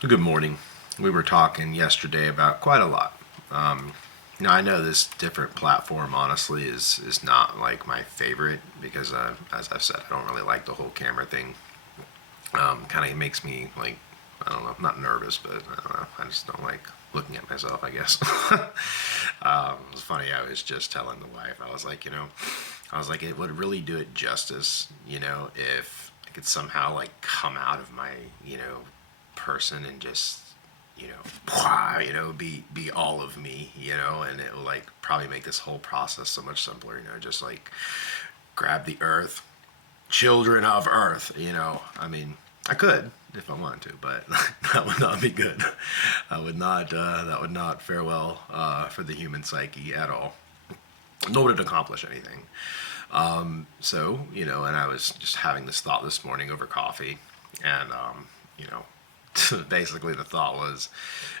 Good morning. We were talking yesterday about quite a lot. I know this different platform honestly is not like my favorite because, as I've said, I don't really like the whole camera thing. Kind of makes me like, I don't know, not nervous, but I don't know. I just don't like looking at myself, I guess. It was funny. I was just telling the wife, I was like, it would really do it justice, if I could somehow like come out of my, person and just be all of me, and it will like probably make this whole process so much simpler, just like grab the earth, children of earth, I mean, I could if I wanted to, but that would not be good. That would not fare well for the human psyche at all, nor would it accomplish anything. And I was just having this thought this morning over coffee, and you know, basically the thought was,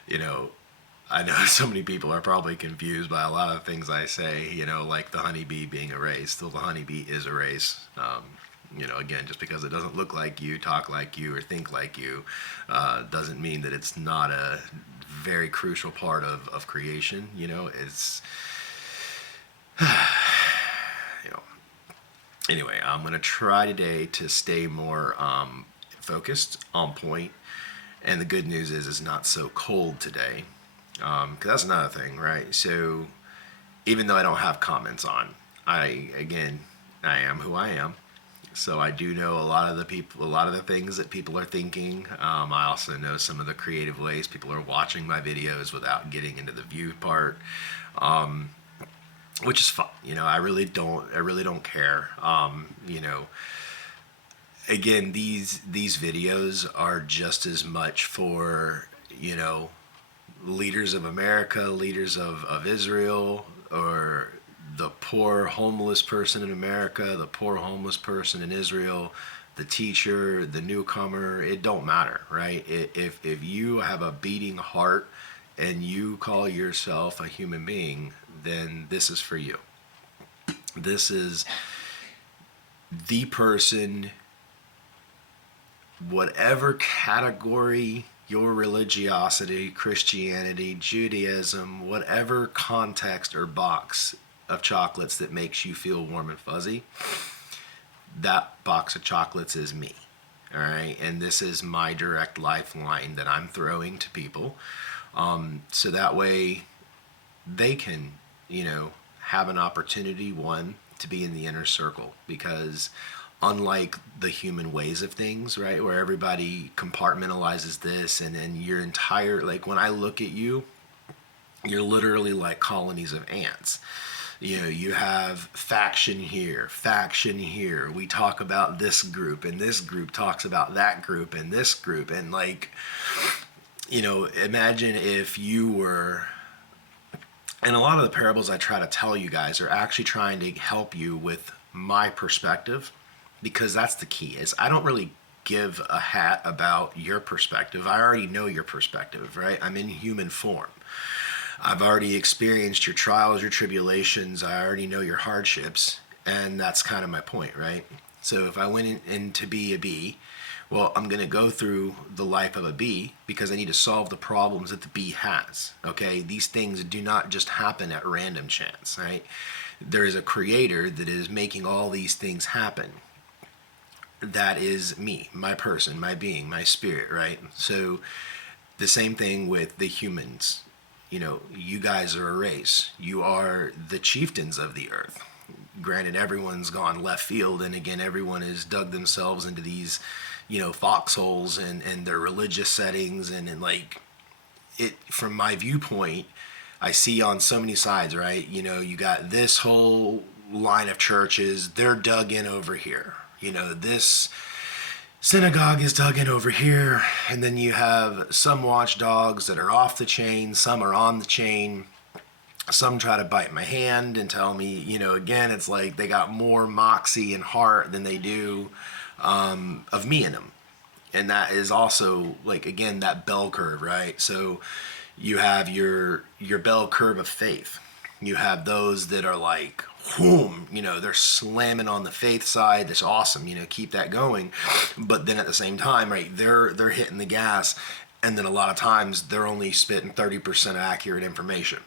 you know, I know so many people are probably confused by a lot of things I say, like the honeybee being a race. Still, the honeybee is a race. Again, just because it doesn't look like you, talk like you, or think like you, doesn't mean that it's not a very crucial part of creation. It's, you know. Anyway, I'm going to try today to stay more focused, on point, and the good news is it's not so cold today. Because that's another thing, right? So even though I don't have comments on, I am who I am. So I do know a lot of a lot of the things that people are thinking. I also know some of the creative ways people are watching my videos without getting into the view part, which is fun. I really don't care. Again, these videos are just as much for leaders of America, leaders of Israel, or the poor homeless person in America, the poor homeless person in Israel, the teacher, the newcomer. It don't matter, right? If you have a beating heart and you call yourself a human being, then this is for you. This is the person, whatever category your religiosity, Christianity, Judaism, whatever context or box of chocolates that makes you feel warm and fuzzy, that box of chocolates is me. All right. And this is my direct lifeline that I'm throwing to people. So that way they can, have an opportunity, one, to be in the inner circle. Because unlike the human ways of things, right, where everybody compartmentalizes this, and then your entire, like when I look at you, you're literally like colonies of ants. You have faction here, faction here. We talk about this group, and this group talks about that group, and this group. And like, imagine if you were, and a lot of the parables I try to tell you guys are actually trying to help you with my perspective, because that's the key. Is I don't really give a hat about your perspective. I already know your perspective, right? I'm in human form. I've already experienced your trials, your tribulations. I already know your hardships, and that's kind of my point, right? So if I went in to be a bee, well, I'm going to go through the life of a bee because I need to solve the problems that the bee has. Okay, these things do not just happen at random chance, right? There is a creator that is making all these things happen. That is me, my person, my being, my spirit, right? So the same thing with the humans. You guys are a race. You are the chieftains of the earth. Granted, everyone's gone left field, and again, everyone has dug themselves into these, foxholes and their religious settings, and like it. From my viewpoint, I see on so many sides, right? You got this whole line of churches. They're dug in over here. This synagogue is dug in over here, and then you have some watchdogs that are off the chain, some are on the chain, some try to bite my hand and tell me, again, it's like they got more moxie and heart than they do of me in them. And that is also, like, again, that bell curve, right? So you have your bell curve of faith. You have those that are like, whoom, they're slamming on the faith side. That's awesome, keep that going. But then at the same time, right, they're hitting the gas And then a lot of times they're only spitting 30% accurate information.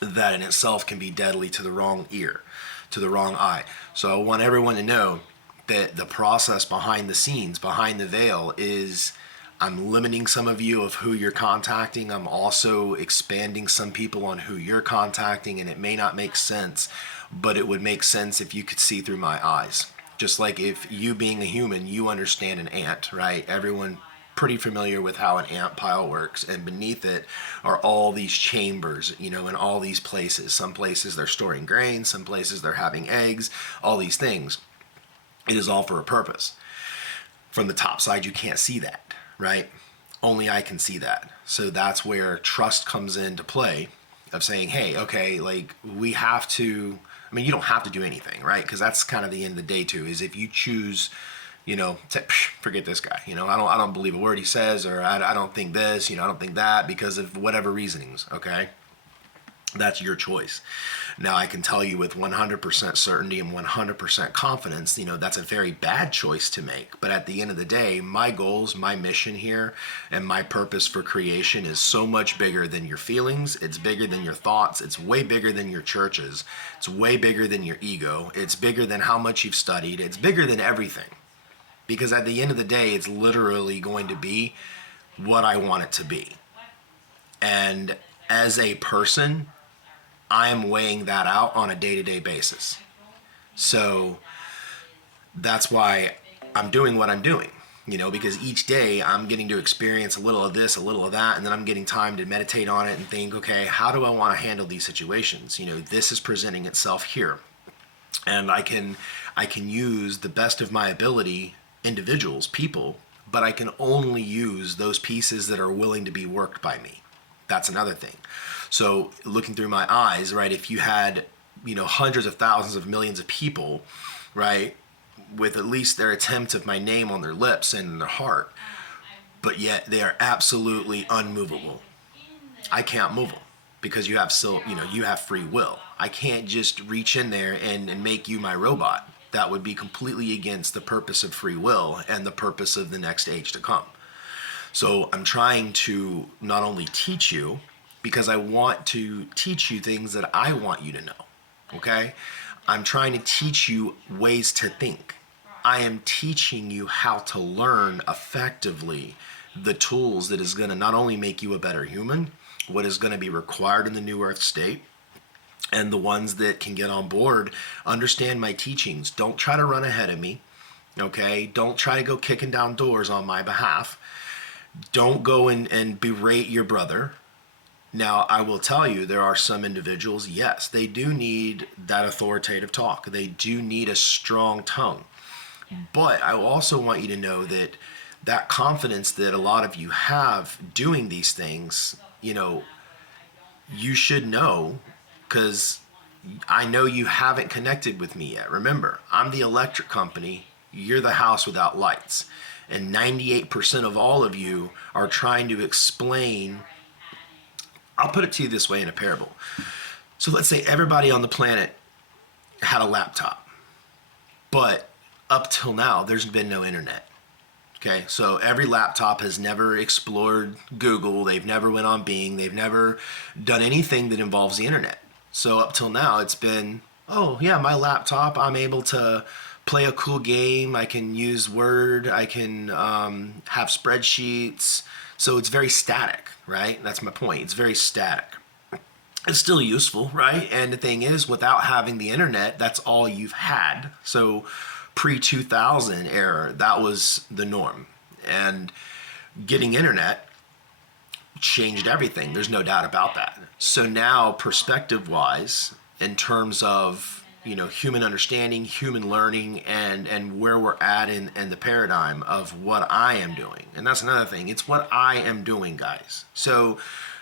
That in itself can be deadly to the wrong ear, to the wrong eye. So I want everyone to know that the process behind the scenes, behind the veil, is I'm limiting some of you of who you're contacting. I'm also expanding some people on who you're contacting, and it may not make sense, but it would make sense if you could see through my eyes. Just like if you being a human, you understand an ant, right? Everyone pretty familiar with how an ant pile works, and beneath it are all these chambers, in all these places. Some places they're storing grain, some places they're having eggs, all these things. It is all for a purpose. From the top side, you can't see that, right? Only I can see that. So that's where trust comes into play, of saying, hey, okay, like we have to, you don't have to do anything, right? Because that's kind of the end of the day too, is if you choose, to forget this guy, I don't believe a word he says, or I don't think this, I don't think that, because of whatever reasonings, okay? That's your choice. Now, I can tell you with 100% certainty and 100% confidence, that's a very bad choice to make. But at the end of the day, my goals, my mission here, and my purpose for creation is so much bigger than your feelings. It's bigger than your thoughts. It's way bigger than your churches. It's way bigger than your ego. It's bigger than how much you've studied. It's bigger than everything. Because at the end of the day, it's literally going to be what I want it to be. And as a person, I am weighing that out on a day-to-day basis. So that's why I'm doing what I'm doing, because each day I'm getting to experience a little of this, a little of that, and then I'm getting time to meditate on it and think, okay, how do I want to handle these situations? This is presenting itself here. And I can use the best of my ability, individuals, people, but I can only use those pieces that are willing to be worked by me. That's another thing. So looking through my eyes, right, if you had, hundreds of thousands of millions of people, right, with at least their attempt of my name on their lips and in their heart, but yet they are absolutely unmovable. I can't move them because you have free will. I can't just reach in there and make you my robot. That would be completely against the purpose of free will and the purpose of the next age to come. So I'm trying to not only teach you, because I want to teach you things that I want you to know, okay? I'm trying to teach you ways to think. I am teaching you how to learn effectively the tools that is going to not only make you a better human, what is going to be required in the new earth state, and the ones that can get on board, understand my teachings. Don't try to run ahead of me, okay? Don't try to go kicking down doors on my behalf. Don't go and berate your brother. Now, I will tell you, there are some individuals, yes, they do need that authoritative talk. They do need a strong tongue. But I also want you to know that that confidence that a lot of you have doing these things, you should know, because I know you haven't connected with me yet. Remember, I'm the electric company. You're the house without lights. And 98% of all of you are trying to explain. I'll put it to you this way in a parable. So let's say everybody on the planet had a laptop, but up till now, there's been no internet. Okay, so every laptop has never explored Google. They've never went on Bing. They've never done anything that involves the internet. So up till now, it's been, oh yeah, my laptop, I'm able to play a cool game. I can use Word. I can have spreadsheets. So it's very static, right? That's my point. It's very static. It's still useful, right? And the thing is, without having the internet, that's all you've had. So pre-2000 era, that was the norm. And getting internet changed everything. There's no doubt about that. So now, perspective-wise, in terms of human understanding, human learning, and where we're at in the paradigm of what I am doing. And that's another thing. It's what I am doing, guys. So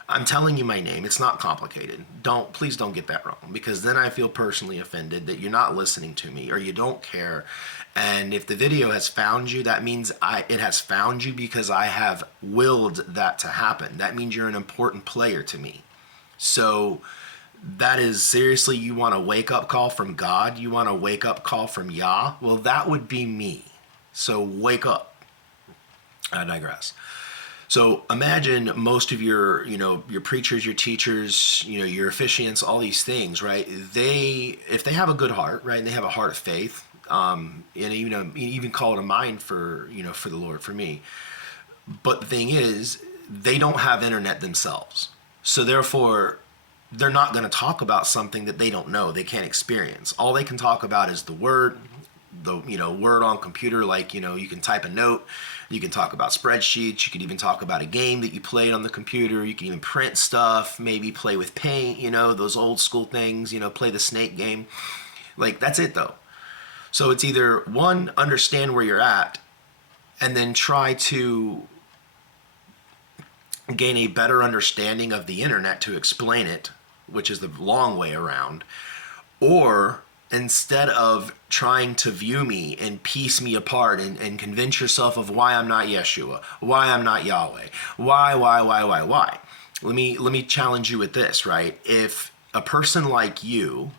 I'm telling you my name. It's not complicated. Please don't get that wrong, because then I feel personally offended that you're not listening to me or you don't care. And if the video has found you, that means it has found you because I have willed that to happen. That means you're an important player to me. So that is seriously, you want a wake-up call from God? You want a wake-up call from Yah? Well, that would be me. So wake up. I digress. So imagine most of your, your preachers, your teachers, your officiants, all these things, right? If they have a good heart, right, and they have a heart of faith, and even call it a mind for, for the Lord, for me. But the thing is, they don't have internet themselves. So therefore, they're not going to talk about something that they don't know, they can't experience. All they can talk about is the word, word on computer. Like, you can type a note, you can talk about spreadsheets, you can even talk about a game that you played on the computer, you can even print stuff, maybe play with paint, those old school things, play the snake game. Like, that's it though. So it's either one, understand where you're at, and then try to gain a better understanding of the internet to explain it, which is the long way around, or instead of trying to view me and piece me apart and convince yourself of why I'm not Yeshua, why I'm not Yahweh, why. Let me challenge you with this, right? If a person like you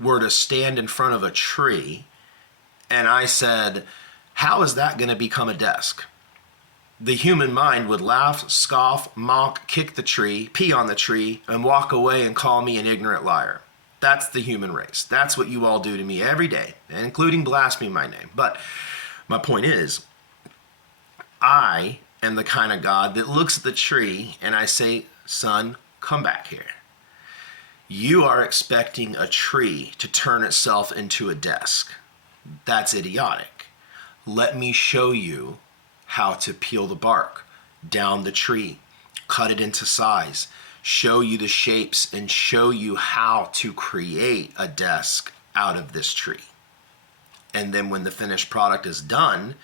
were to stand in front of a tree and I said, how is that going to become a desk? The human mind would laugh, scoff, mock, kick the tree, pee on the tree, and walk away and call me an ignorant liar. That's the human race. That's what you all do to me every day, including blaspheme my name. But my point is, I am the kind of God that looks at the tree and I say, son, come back here. You are expecting a tree to turn itself into a desk. That's idiotic. Let me show you how to peel the bark down the tree, cut it into size, show you the shapes, and show you how to create a desk out of this tree. And then when the finished product is done,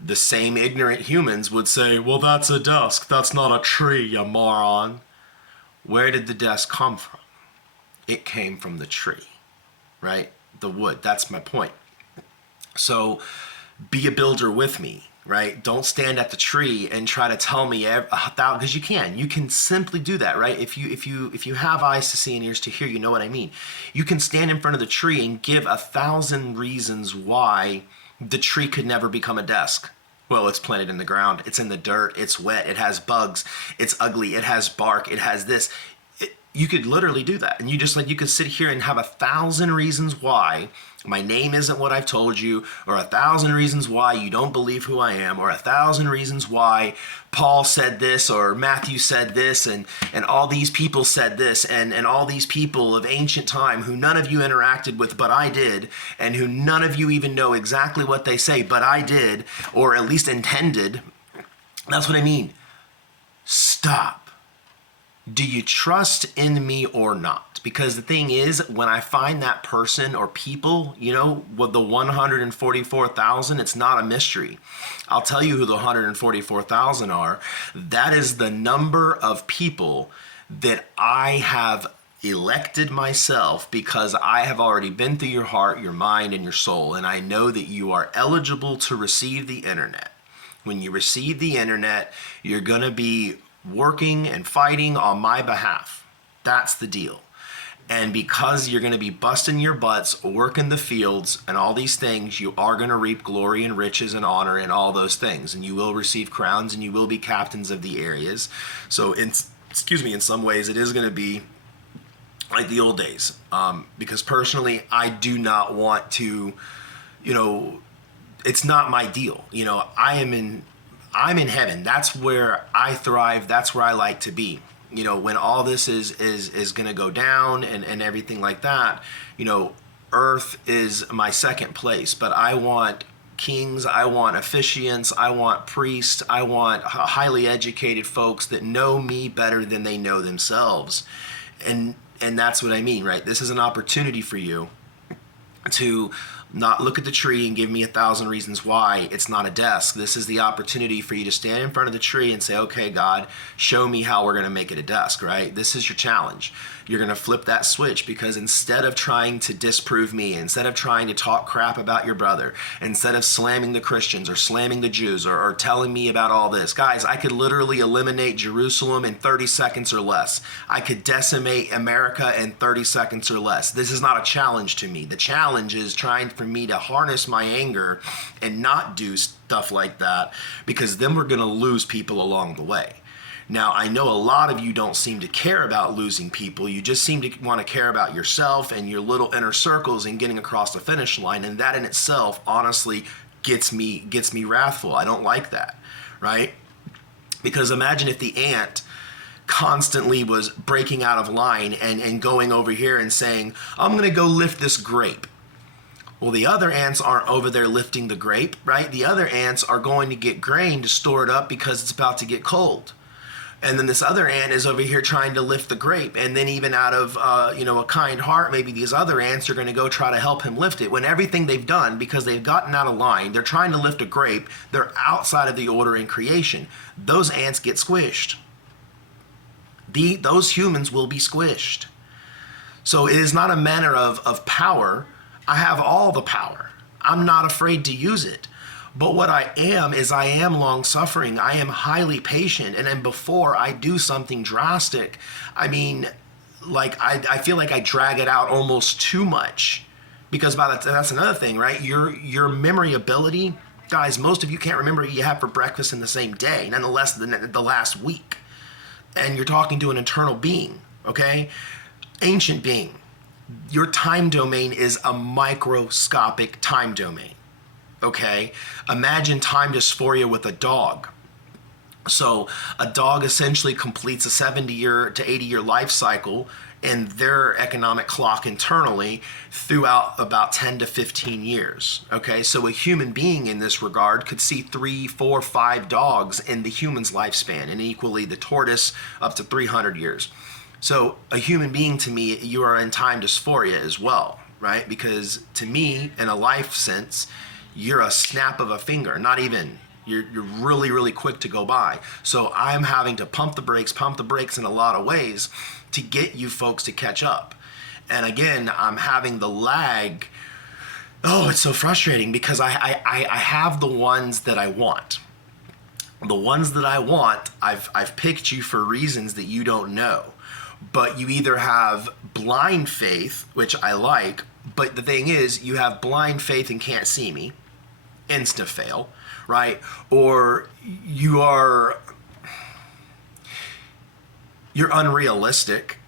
the same ignorant humans would say, well, that's a desk. That's not a tree, you moron. Where did the desk come from? It came from the tree, right? The wood. That's my point. So be a builder with me, right? Don't stand at the tree and try to tell me because you can simply do that, right? If you have eyes to see and ears to hear, you know what I mean. You can stand in front of the tree and give 1,000 reasons why the tree could never become a desk. Well, it's planted in the ground, it's in the dirt, it's wet, it has bugs, it's ugly, it has bark, it has this. You could literally do that. And you could sit here and have 1,000 reasons why my name isn't what I've told you, or 1,000 reasons why you don't believe who I am, or 1,000 reasons why Paul said this, or Matthew said this, and all these people said this, and all these people of ancient time who none of you interacted with, but I did, and who none of you even know exactly what they say, but I did, or at least intended. That's what I mean. Stop. Do you trust in me or not? Because the thing is, when I find that person or people, with the 144,000, it's not a mystery. I'll tell you who the 144,000 are. That is the number of people that I have elected myself, because I have already been through your heart, your mind, and your soul, and I know that you are eligible to receive the internet. When you receive the internet, you're going to be working and fighting on my behalf. That's the deal. And because you're going to be busting your butts, working the fields and all these things, you are going to reap glory and riches and honor and all those things. And you will receive crowns and you will be captains of the areas. So in some ways it is going to be like the old days. Because personally, I do not want to, it's not my deal. I'm in heaven. That's where I thrive. That's where I like to be. When all this is going to go down and everything like that, earth is my second place. But I want kings, I want officiants, I want priests, I want highly educated folks that know me better than they know themselves. And that's what I mean, right? This is an opportunity for you to not look at the tree and give me 1,000 reasons why it's not a desk. This is the opportunity for you to stand in front of the tree and say, okay, God, show me how we're going to make it a desk, right? This is your challenge. You're going to flip that switch, because instead of trying to disprove me, instead of trying to talk crap about your brother, instead of slamming the Christians or slamming the Jews or telling me about all this, guys, I could literally eliminate Jerusalem in 30 seconds or less. I could decimate America in 30 seconds or less. This is not a challenge to me. The challenge is trying for for me to harness my anger and not do stuff like that, because then we're going to lose people along the way. Now, I know a lot of you don't seem to care about losing people. You just seem to want to care about yourself and your little inner circles and getting across the finish line. And that in itself, honestly, gets me wrathful. I don't like that, right? Because imagine if the ant constantly was breaking out of line and going over here and saying, I'm going to go lift this grape. Well, the other ants aren't over there lifting the grape, right? The other ants are going to get grain to store it up because it's about to get cold. And then this other ant is over here trying to lift the grape. And then even out of, a kind heart, maybe these other ants are going to go try to help him lift it. When everything they've done, because they've gotten out of line, they're trying to lift a grape, they're outside of the order in creation. Those ants get squished. Those humans will be squished. So it is not a matter of power. I have all the power. I'm not afraid to use it. But what I am long-suffering. I am highly patient. And then before I do something drastic, I mean, like I feel like I drag it out almost too much. Because that's another thing, right? Your memory ability, guys, most of you can't remember what you had for breakfast in the same day, nonetheless the last week. And you're talking to an eternal being, okay? Ancient being. Your time domain is a microscopic time domain. Okay, imagine time dysphoria with a dog. So a dog essentially completes a 70-year to 80-year life cycle in their economic clock internally throughout about 10 to 15 years. Okay, so a human being in this regard could see 3, 4, 5 dogs in the human's lifespan, and equally the tortoise up to 300 years. So a human being, to me, you are in time dysphoria as well, right? Because to me, in a life sense, you're a snap of a finger, not even. You're really, really quick to go by. So I'm having to pump the brakes in a lot of ways to get you folks to catch up. And again, I'm having the lag. Oh, it's so frustrating because I have the ones that I want. The ones that I want, I've picked you for reasons that you don't know. But you either have blind faith, which I like, but the thing is, you have blind faith and can't see me. Insta fail, right? Or you're unrealistic,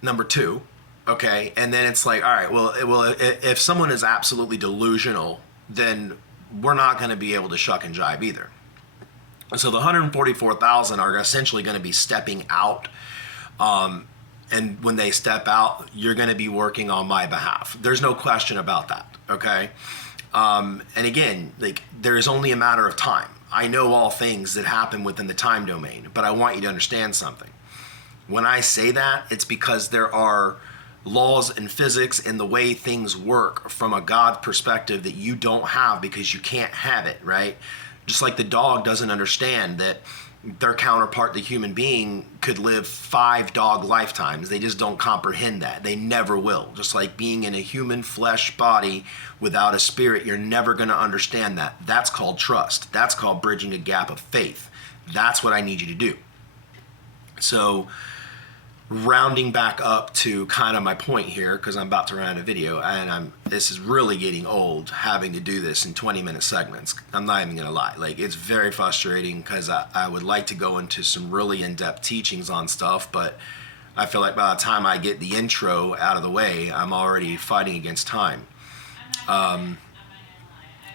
number 2, okay? And then it's like, all right, well, if someone is absolutely delusional, then we're not going to be able to shuck and jive either. So the 144,000 are essentially going to be stepping out. And when they step out, you're going to be working on my behalf. There's no question about that, okay? And again, like, there's only a matter of time. I know all things that happen within the time domain, but I want you to understand something. When I say that, it's because there are laws in physics and the way things work from a God perspective that you don't have because you can't have it, right? Just like the dog doesn't understand that their counterpart, the human being, could live 5 dog lifetimes. They just don't comprehend that. They never will. Just like being in a human flesh body without a spirit, you're never going to understand that. That's called trust. That's called bridging a gap of faith. That's what I need you to do. So, rounding back up to kind of my point here, because I'm about to run out of video, and this is really getting old, having to do this in 20-minute segments. I'm not even gonna lie, like, it's very frustrating because I would like to go into some really in-depth teachings on stuff, but I feel like by the time I get the intro out of the way, I'm already fighting against time.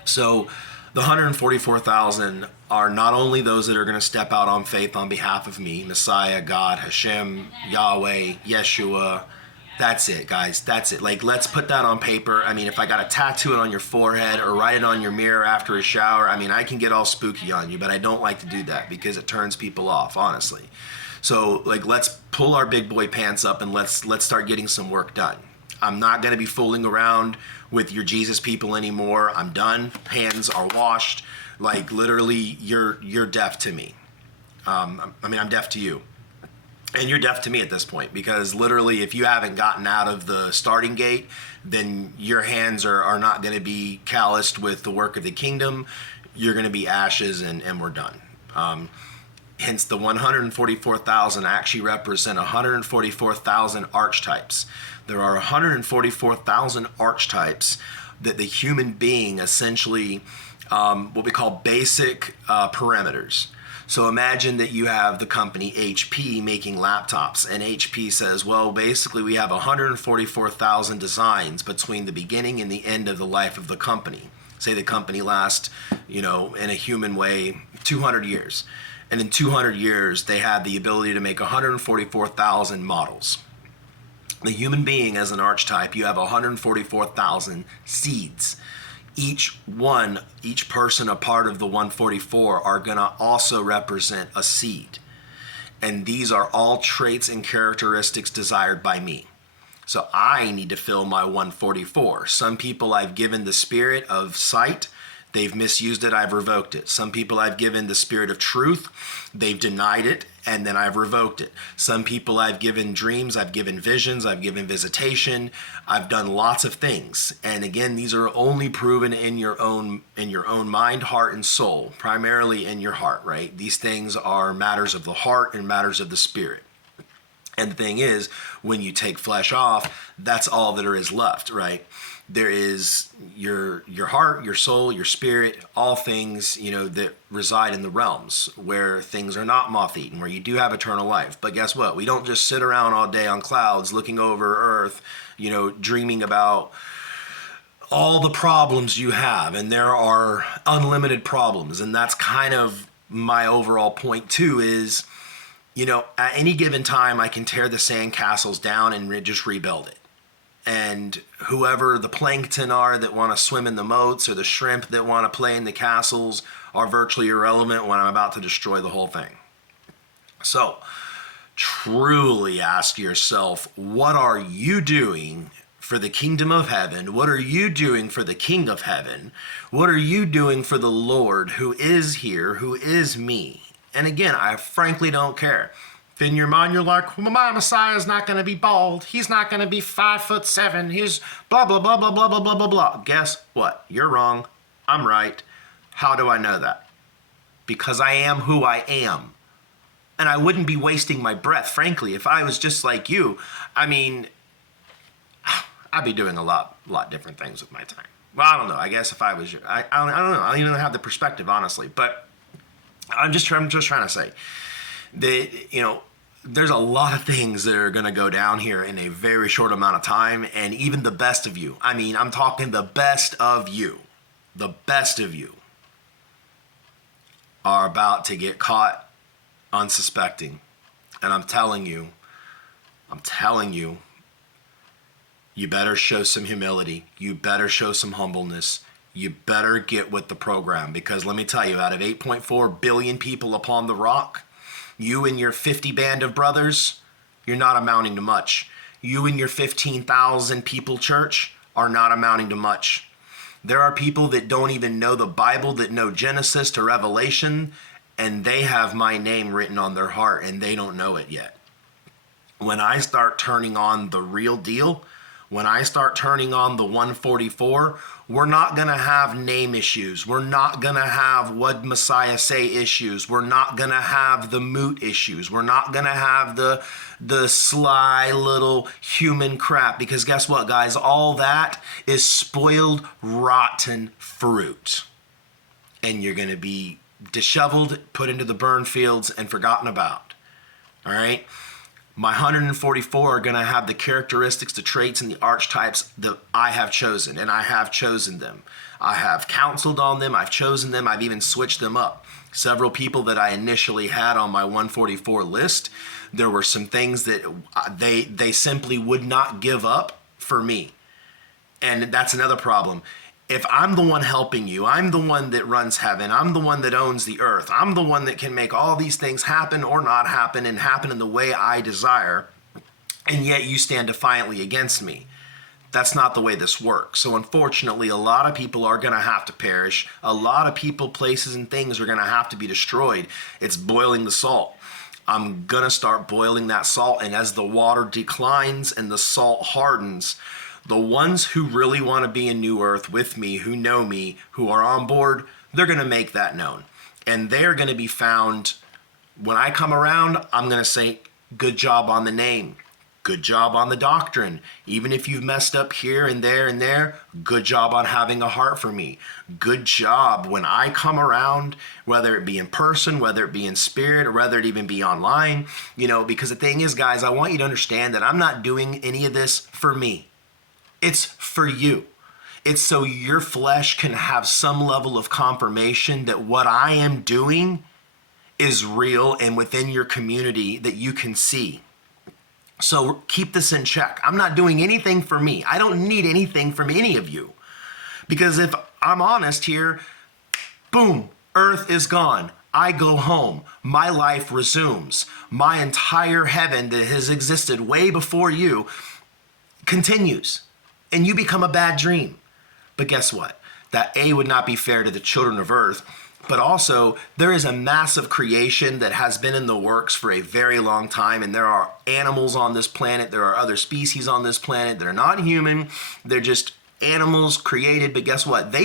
So the 144,000 are not only those that are going to step out on faith on behalf of me, Messiah, God, Hashem, Yahweh, Yeshua. That's it, guys. That's it. Like, let's put that on paper. I mean, if I got to tattoo it on your forehead or write it on your mirror after a shower, I mean, I can get all spooky on you, but I don't like to do that because it turns people off, honestly. So, like, let's pull our big boy pants up and let's start getting some work done. I'm not going to be fooling around with your Jesus people anymore. I'm done. Hands are washed. Like, literally, you're deaf to me. I'm deaf to you. And you're deaf to me at this point, because literally, if you haven't gotten out of the starting gate, then your hands are not going to be calloused with the work of the kingdom. You're going to be ashes, and we're done. Hence, the 144,000 actually represent 144,000 archetypes. There are 144,000 archetypes that the human being essentially, what we call basic parameters. So imagine that you have the company HP making laptops, and HP says, well, basically we have 144,000 designs between the beginning and the end of the life of the company. Say the company lasts, in a human way, 200 years. And in 200 years, they had the ability to make 144,000 models. The human being as an archetype, you have 144,000 seeds. Each person a part of the 144 are going to also represent a seed. And these are all traits and characteristics desired by me. So I need to fill my 144. Some people I've given the spirit of sight. They've misused it, I've revoked it. Some people I've given the spirit of truth, they've denied it, and then I've revoked it. Some people I've given dreams, I've given visions, I've given visitation, I've done lots of things. And again, these are only proven in your own mind, heart, and soul, primarily in your heart, right? These things are matters of the heart and matters of the spirit. And the thing is, when you take flesh off, that's all that there is left, right? There is your heart, your soul, your spirit, all things, that reside in the realms where things are not moth-eaten, where you do have eternal life. But guess what? We don't just sit around all day on clouds looking over earth, dreaming about all the problems you have. And there are unlimited problems. And that's kind of my overall point too is, at any given time, I can tear the sandcastles down and just rebuild it. And whoever the plankton are that want to swim in the moats or the shrimp that want to play in the castles are virtually irrelevant when I'm about to destroy the whole thing. So truly ask yourself, what are you doing for the kingdom of heaven? What are you doing for the King of heaven? What are you doing for the Lord who is here, who is me? And again, I frankly don't care. If in your mind you're like, well, my Messiah's not going to be bald. He's not going to be 5'7". He's blah, blah, blah, blah, blah, blah, blah, blah, blah. Guess what? You're wrong. I'm right. How do I know that? Because I am who I am. And I wouldn't be wasting my breath, frankly, if I was just like you. I mean, I'd be doing a lot different things with my time. Well, I don't know. I guess if I was, I don't know. I don't even have the perspective, honestly. But I'm just trying to say that, there's a lot of things that are going to go down here in a very short amount of time. And even the best of you, I'm talking the best of you are about to get caught unsuspecting. And I'm telling you, you better show some humility. You better show some humbleness. You better get with the program, because let me tell you, out of 8.4 billion people upon the rock, you and your 50 band of brothers, you're not amounting to much. You and your 15,000 people church are not amounting to much. There are people that don't even know the Bible, that know Genesis to Revelation, and they have my name written on their heart, and they don't know it yet. When I start turning on the real deal, when I start turning on the 144, we're not going to have name issues. We're not going to have what Messiah say issues. We're not going to have the moot issues. We're not going to have the sly little human crap, because guess what, guys? All that is spoiled, rotten fruit. And you're going to be disheveled, put into the burn fields, and forgotten about. All right? My 144 are going to have the characteristics, the traits, and the archetypes that I have chosen, and I have chosen them. I have counseled on them. I've chosen them. I've even switched them up. Several people that I initially had on my 144 list, there were some things that they simply would not give up for me. And that's another problem. If I'm the one helping you, I'm the one that runs heaven, I'm the one that owns the earth, I'm the one that can make all these things happen or not happen and happen in the way I desire, and yet you stand defiantly against me. That's not the way this works. So unfortunately, a lot of people are going to have to perish. A lot of people, places, and things are going to have to be destroyed. It's boiling the salt. I'm going to start boiling that salt, and as the water declines and the salt hardens, the ones who really want to be in New Earth with me, who know me, who are on board, they're going to make that known. And they're going to be found, when I come around, I'm going to say, good job on the name. Good job on the doctrine. Even if you've messed up here and there, good job on having a heart for me. Good job when I come around, whether it be in person, whether it be in spirit, or whether it even be online, because the thing is, guys, I want you to understand that I'm not doing any of this for me. It's for you. It's so your flesh can have some level of confirmation that what I am doing is real and within your community that you can see. So keep this in check. I'm not doing anything for me. I don't need anything from any of you. Because if I'm honest here, boom, earth is gone. I go home. My life resumes. My entire heaven that has existed way before you continues. And you become a bad dream. But guess what? That would not be fair to the children of earth. But also, there is a massive creation that has been in the works for a very long time, and there are animals on this planet, there are other species on this planet that are not human, they're just animals created, but guess what? They